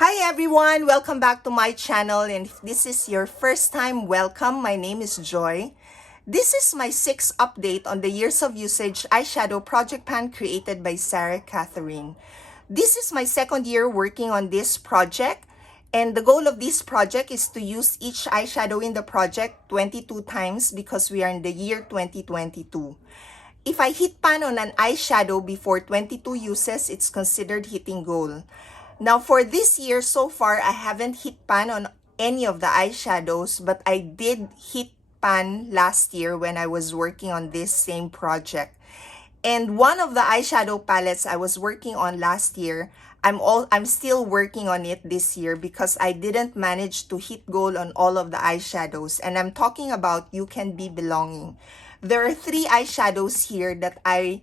Hi everyone! Welcome back to my channel, and if this is your first time, welcome. My name is Joy. This is my 6th update on the Years of Usage eyeshadow project pan created by Sarah Catherine. This is my second year working on this project, and the goal of this project is to use each eyeshadow in the project 22 times because we are in the year 2022. If I hit pan on an eyeshadow before 22 uses, it's considered hitting goal. Now for this year, so far, I haven't hit pan on any of the eyeshadows, but I did hit pan last year when I was working on this same project. And one of the eyeshadow palettes I was working on last year, I'm still working on it this year because I didn't manage to hit goal on all of the eyeshadows. And I'm talking about You Can Be Belonging. There are 3 eyeshadows here that I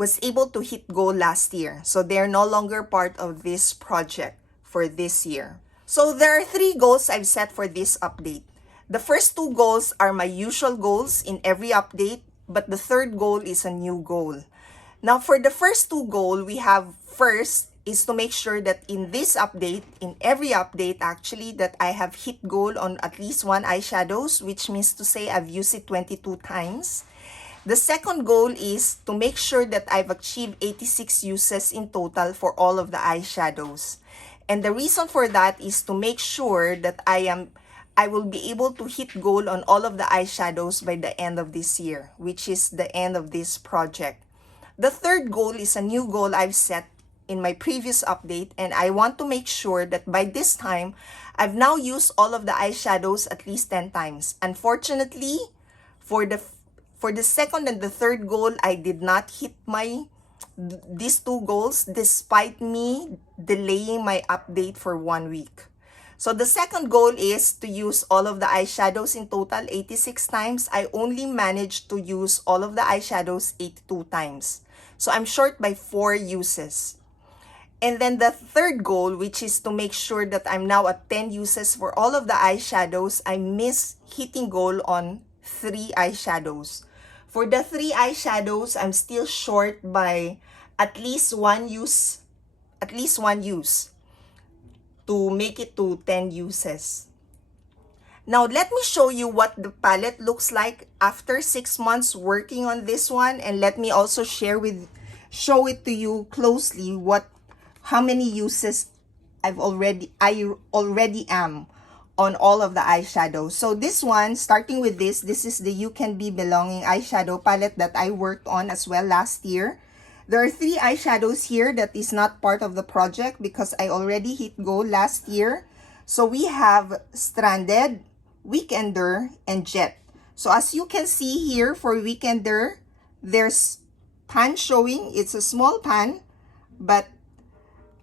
was able to hit goal last year. So they're no longer part of this project for this year. So there are 3 goals I've set for this update. The first 2 goals are my usual goals in every update, but the third goal is a new goal. Now for the first 2 goals, we have first is to make sure that in this update, in every update actually, that I have hit goal on at least 1 eyeshadows, which means to say I've used it 22 times. The second goal is to make sure that I've achieved 86 uses in total for all of the eyeshadows. And the reason for that is to make sure that I will be able to hit goal on all of the eyeshadows by the end of this year, which is the end of this project. The third goal is a new goal I've set in my previous update, and I want to make sure that by this time, I've now used all of the eyeshadows at least 10 times. Unfortunately, for the second and the third goal, I did not hit these 2 goals despite me delaying my update for 1 week. So the second goal is to use all of the eyeshadows in total 86 times. I only managed to use all of the eyeshadows 82 times. So I'm short by 4 uses. And then the third goal, which is to make sure that I'm now at 10 uses for all of the eyeshadows, I missed hitting goal on 3 eyeshadows. For the 3 eyeshadows, I'm still short by at least one use to make it to 10 uses. Now, let me show you what the palette looks like after 6 months working on this one, and let me also show it to you closely how many uses I already am on all of the eyeshadows. So this one, starting with this is the You Can Be Belonging eyeshadow palette that I worked on as well last year. There are 3 eyeshadows here that is not part of the project because I already hit goal last year. So we have Stranded, Weekender, and Jet. So as you can see here for Weekender, there's pan showing. It's a small pan, but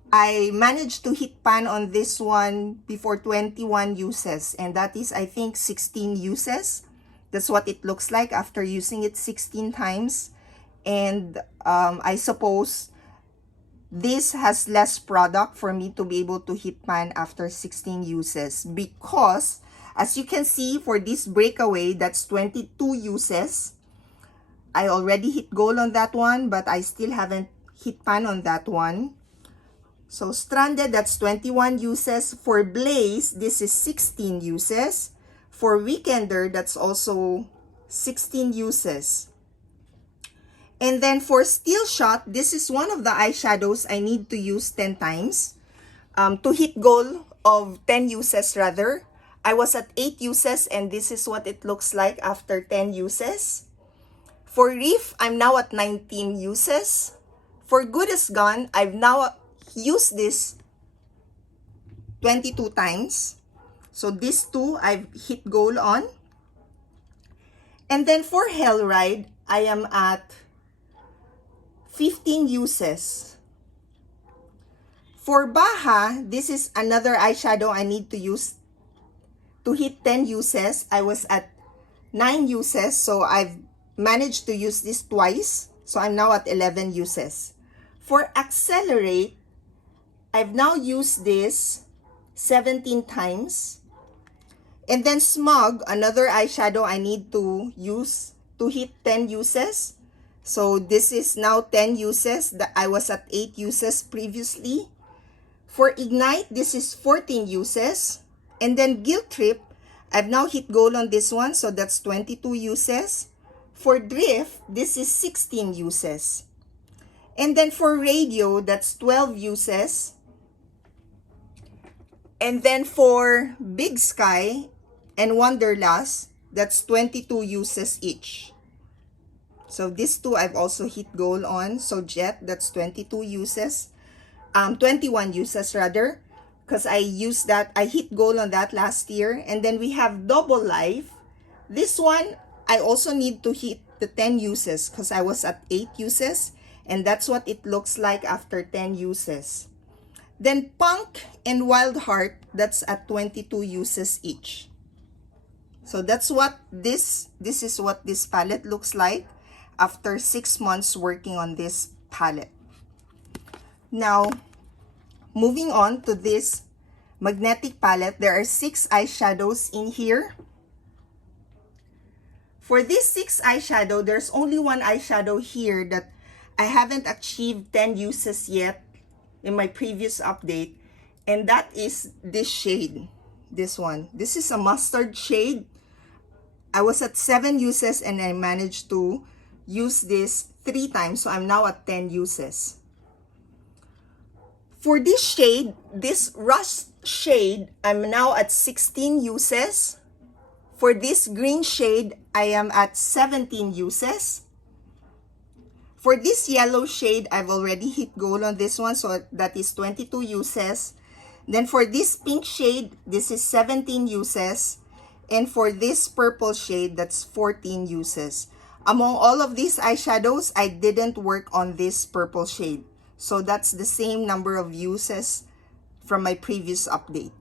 I managed to hit pan on this one before 21 uses, and that is, I think, 16 uses. That's what it looks like after using it 16 times. And I suppose this has less product for me to be able to hit pan after 16 uses because, as you can see, for this breakaway, that's 22 uses. I already hit goal on that one, but I still haven't hit pan on that one. So Stranded, that's 21 uses. For Blaze, this is 16 uses. For Weekender, that's also 16 uses. And then for Steel Shot, this is one of the eyeshadows I need to use 10 times. To hit goal of 10 uses rather. I was at 8 uses, and this is what it looks like after 10 uses. For Reef, I'm now at 19 uses. For Good Is Gone, I've now use this 22 times. So these 2 I've hit goal on. And then for Hell Ride, I am at 15 uses. For Baja, this is another eyeshadow I need to use to hit 10 uses. I was at 9 uses, so I've managed to use this twice. So I'm now at 11 uses. For Accelerate, I've now used this 17 times. And then Smog, another eyeshadow I need to use to hit 10 uses. So this is now 10 uses. I was at 8 uses previously. For Ignite, this is 14 uses. And then Guilt Trip, I've now hit goal on this one, so that's 22 uses. For Drift, this is 16 uses. And then for Radio, that's 12 uses. And then for Big Sky and Wanderlust, that's 22 uses each. So these two I've also hit goal on. So Jet, that's 22 uses. 21 uses rather. Because I used that, I hit goal on that last year. And then we have Double Life. This one, I also need to hit the 10 uses because I was at 8 uses. And that's what it looks like after 10 uses. Then Punk and Wild Heart, that's at 22 uses each. So that's what this is what this palette looks like after 6 months working on this palette. Now, moving on to this magnetic palette, there are 6 eyeshadows in here. For this 6 eyeshadow, there's only one eyeshadow here that I haven't achieved 10 uses yet in my previous update, and that is this shade, this one. This is a mustard shade. I was at 7 uses and I managed to use this 3 times, so I'm now at 10 uses. For this shade, this rust shade, I'm now at 16 uses. For this green shade, I am at 17 uses. For this yellow shade, I've already hit goal on this one, so that is 22 uses. Then for this pink shade, this is 17 uses. And for this purple shade, that's 14 uses. Among all of these eyeshadows, I didn't work on this purple shade. So that's the same number of uses from my previous update.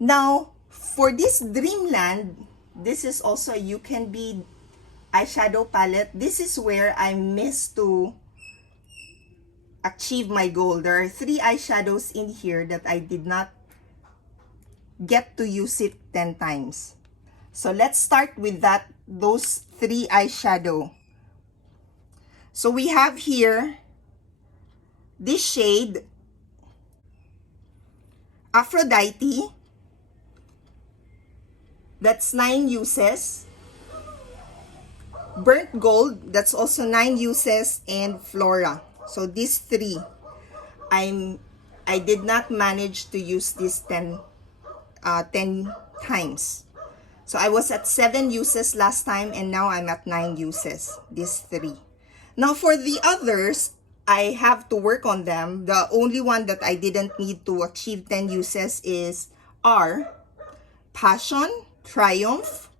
Now, for this Dreamland, this is also a You Can Be eyeshadow palette. This is where I missed to achieve my goal. There are 3 eyeshadows in here that I did not get to use it 10 times. So let's start with those 3 eyeshadow. So we have here this shade, Aphrodite. That's 9 uses. Burnt Gold, that's also 9 uses, and Flora. So these 3, I did not manage to use this 10 times. So I was at 7 uses last time, and now I'm at 9 uses, these 3. Now for the others, I have to work on them. The only one that I didn't need to achieve 10 uses are Passion, Triumph,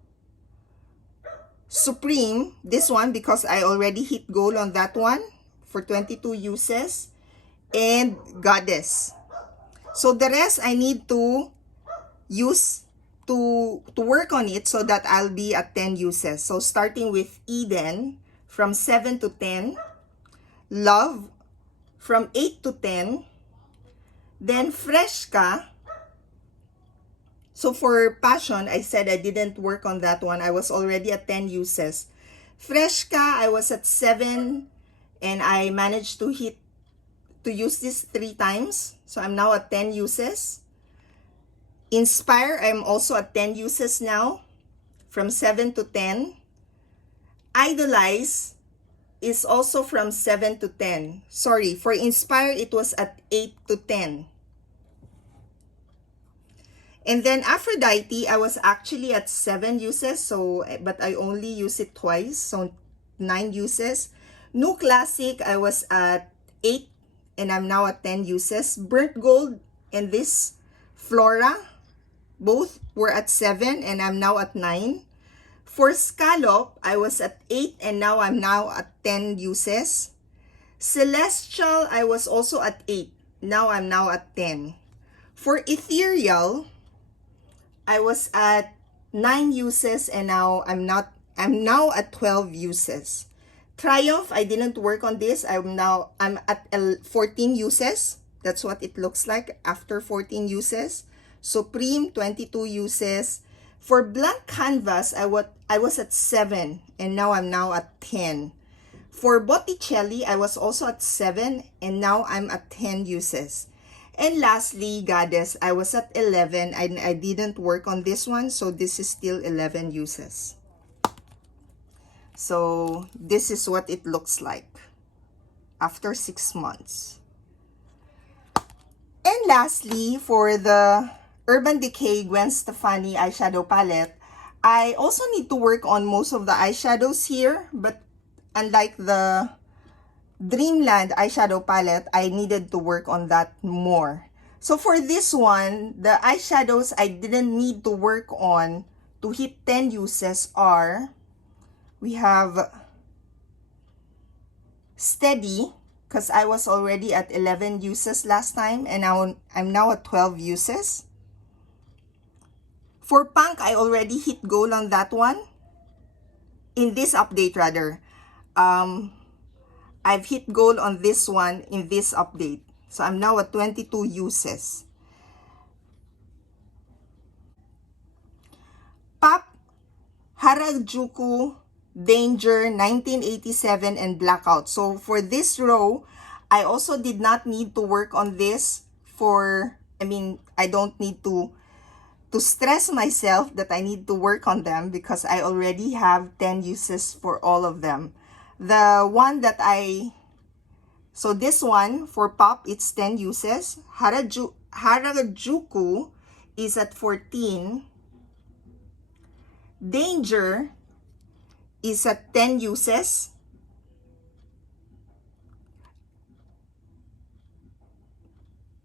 Supreme, this one because I already hit goal on that one for 22 uses, and Goddess. So the rest I need to use to work on it so that I'll be at 10 uses. So starting with Eden from 7 to 10, Love from 8 to 10, then Freshka. So for Passion, I said I didn't work on that one. I was already at 10 uses. Freshka, I was at 7 and I managed to use this 3 times. So I'm now at 10 uses. Inspire, I'm also at 10 uses now from 7 to 10. Idolize is also from 7 to 10. Sorry, for Inspire, it was at 8 to 10. And then Aphrodite, I was actually at 7 uses, but I only use it twice, so 9 uses. New Classic, I was at 8 and I'm now at 10 uses. Burnt Gold and this Flora, both were at 7 and I'm now at 9. For Scallop, I was at 8 and now I'm now at 10 uses. Celestial, I was also at 8. Now I'm now at 10. For Ethereal, I was at 9 uses and now I'm now at 12 uses. Triumph, I didn't work on this. I'm at 14 uses. That's what it looks like after 14 uses. Supreme, 22 uses. For Blank Canvas, I was at 7 and now I'm now at 10. For Botticelli, I was also at 7 and now I'm at 10 uses. And lastly, Goddess, I was at 11 and I didn't work on this one, so this is still 11 uses. So this is what it looks like after 6 months. And lastly, for the Urban Decay Gwen Stefani eyeshadow palette, I also need to work on most of the eyeshadows here, but unlike the Dreamland eyeshadow palette, I needed to work on that more. So for this one, the eyeshadows I didn't need to work on to hit 10 uses are, we have Steady, because I was already at 11 uses last time, and now I'm now at 12 uses. For Punk, I already hit goal on that one. In this update, rather. I've hit goal on this one in this update. So I'm now at 22 uses. Pop, Harajuku, Danger, 1987, and Blackout. So for this row, I also did not need to work on this I don't need to stress myself that I need to work on them because I already have 10 uses for all of them. The one that so this one for Pop, it's 10 uses. Harajuku is at 14. Danger is at 10 uses.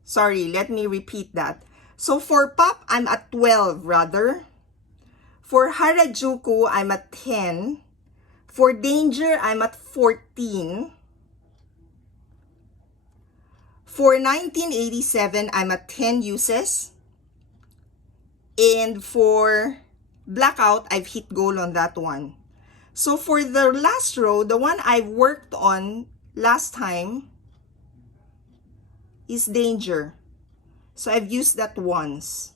Sorry, let me repeat that. So for Pop, I'm at 12 rather. For Harajuku, I'm at 10. For Danger, I'm at 14. For 1987, I'm at 10 uses. And for Blackout, I've hit goal on that one. So for the last row, the one I worked on last time is Danger. So I've used that once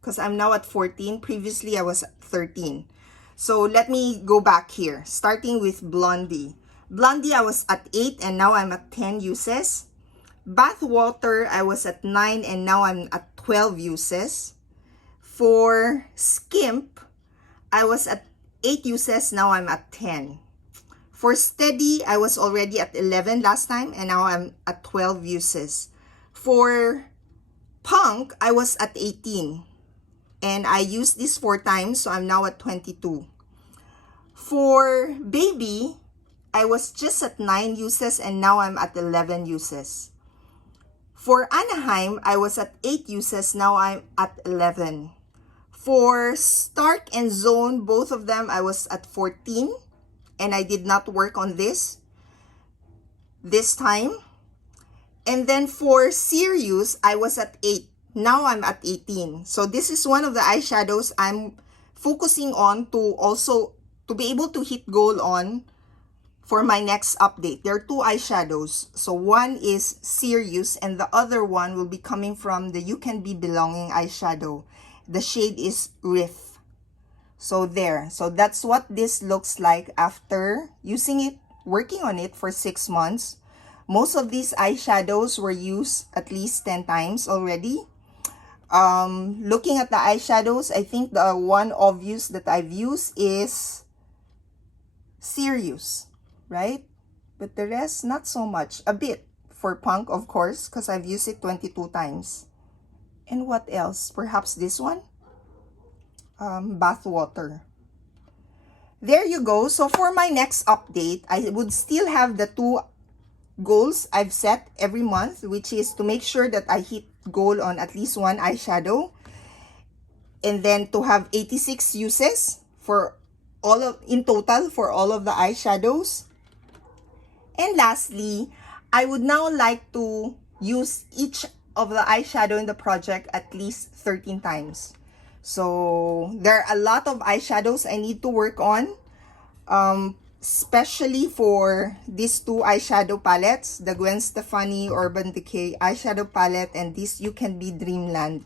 because I'm now at 14. Previously, I was at 13. So let me go back here, starting with Blondie. Blondie, I was at 8 and now I'm at 10 uses. Bathwater, I was at 9 and now I'm at 12 uses. For Skimp, I was at 8 uses, now I'm at 10. For Steady, I was already at 11 last time and now I'm at 12 uses. For Punk, I was at 18 and I used this 4 times, so I'm now at 22. For Baby, I was just at 9 uses and now I'm at 11 uses. For Anaheim, I was at 8 uses, now I'm at 11. For Stark and Zone, both of them, I was at 14 and I did not work on this time. And then for Sirius, I was at 8. Now I'm at 18. So this is one of the eyeshadows I'm focusing on to be able to hit goal on for my next update. There are 2 eyeshadows. So one is Sirius and the other one will be coming from the You Can Be Belonging eyeshadow. The shade is Riff. So there. So that's what this looks like after using it, working on it for 6 months. Most of these eyeshadows were used at least 10 times already. Looking at the eyeshadows, I think the one obvious that I've used is Sirius, right? But the rest, not so much. A bit for Punk, of course, because I've used it 22 times. And what else? Perhaps this one? Bathwater. There you go. So for my next update, I would still have the 2 goals I've set every month, which is to make sure that I hit goal on at least 1 eyeshadow, and then to have 86 uses for in total for all of the eyeshadows. And lastly, I would now like to use each of the eyeshadow in the project at least 13 times. So there are a lot of eyeshadows I need to work on, especially for these 2 eyeshadow palettes, the Gwen Stefani Urban Decay eyeshadow palette and this You Can Be Dreamland.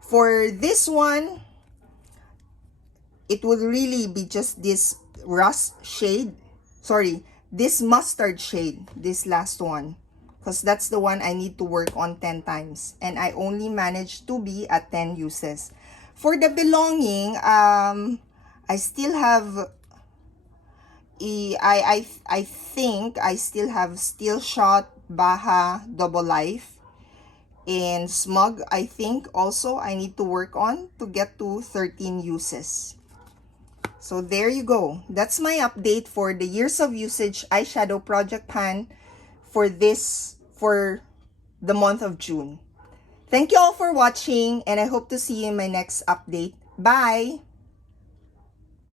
For this one, it will really be just this rust shade. Sorry, this mustard shade, this last one, because that's the one I need to work on 10 times, and I only managed to be at 10 uses. For the belonging, I still have I think I still have Steel Shot, Baha, Double Life, and Smug. I think also I need to work on to get to 13 uses. So there you go. That's my update for the years of usage eyeshadow project pan for the month of June. Thank you all for watching, and I hope to see you in my next update. Bye!